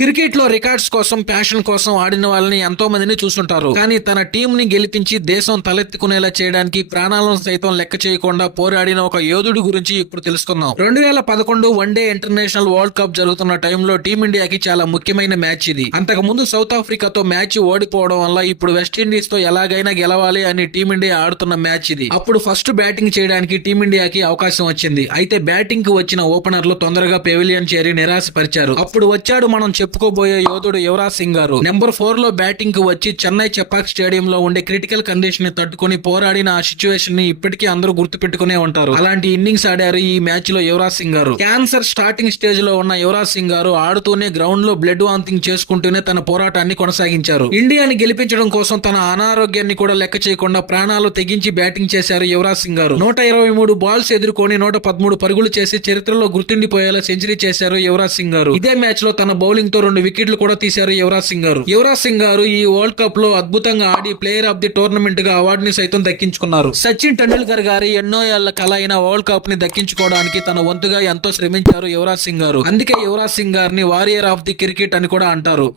Cricket లో records కోసం passion కోసం ఆడిన వాళ్ళని ఎంతో మందిని చూస్తుంటారు. కానీ తన టీం ని గెలిపించి దేశం తలెత్తుకునేలా చేయడానికి ప్రాణాలను సైతం లెక్క చేయకుండా పోరాడిన ఒక యోధుడి గురించి ఇప్పుడు తెలుసుకుందాం. 2011 వన్డే ఇంటర్నేషనల్ వరల్డ్ కప్ జరుగుతున్న టైంలో టీమిండియాకి చాలా ముఖ్యమైన మ్యాచ్ ఇది. అంతకు ముందు సౌత్ ఆఫ్రికాతో మ్యాచ్ ఓడిపోవడం వల్ల ఇప్పుడు వెస్టిండీస్ తో ఎలాగైనా గెలవాలి అని టీమిండియా ఆడుతున్న మ్యాచ్ ఇది. అప్పుడు ఫస్ట్ బ్యాటింగ్ చేయడానికి టీమిండియాకి అవకాశం వచ్చింది. అయితే బ్యాటింగ్ కు వచ్చిన ఓపెనర్లు తొందరగా పెవిలియన్ చేరి నిరాశపరిచారు. అప్పుడు వచ్చాడు మనం చెప్పుకోబోయే యోధుడు యువరాజ్ సింగ్ గారు. నెంబర్ 4 లో బ్యాటింగ్ కు వచ్చి చెన్నై చెపాక్ స్టేడియం లో ఉండే క్రిటికల్ కండిషన్ ని తట్టుకుని పోరాడిన ఆ సిచ్యువేషన్ ని ఇప్పటికీ అందరూ గుర్తు పెట్టుకునే ఉంటారు. అలాంటి ఇన్నింగ్స్ ఆడారు ఈ మ్యాచ్ లో యువరాజ్ సింగ్ గారు. క్యాన్సర్ స్టార్టింగ్ స్టేజ్ లో ఉన్న యువరాజ్ సింగ్ గారు ఆడుతూనే గ్రౌండ్ లో బ్లడ్ వాంతింగ్ చేసుకుంటూనే తన పోరాటాన్ని కొనసాగించారు. ఇండియాని గెలిపించడం కోసం తన అనారోగ్యాన్ని కూడా లెక్క చేయకుండా ప్రాణాలు తెగించి బ్యాటింగ్ చేశారు యువరాజ్ సింగ్ గారు. 123 బాల్స్ ఎదుర్కొని 113 పరుగులు చేసి చరిత్రలో గుర్తుండిపోయేలా సెంచరీ చేశారు యువరాజ్ సింగ్ గారు. ఇదే మ్యాచ్ లో తన బౌలింగ్ తో 2 వికెట్లు కూడా తీశారు యువరాజ్ సింగ్ గారు. యువరాజ్ సింగ్ గారు ఈ వరల్డ్ కప్ లో అద్భుతంగా ఆడి ప్లేయర్ ఆఫ్ ది టోర్నమెంట్ గా అవార్డుని సైతం దక్కించుకున్నారు. సచిన్ టెండూల్కర్ గారి ఎన్నో ఏళ్ల కల అయిన వరల్డ్ కప్ ని దక్కించుకోవడానికి తన వంతుగా ఎంతో శ్రమించారు యువరాజ్ సింగ్ గారు. అందుకే యువరాజ్ సింగ్ గారిని వారియర్ ఆఫ్ ది క్రికెట్ అని కూడా అంటారు.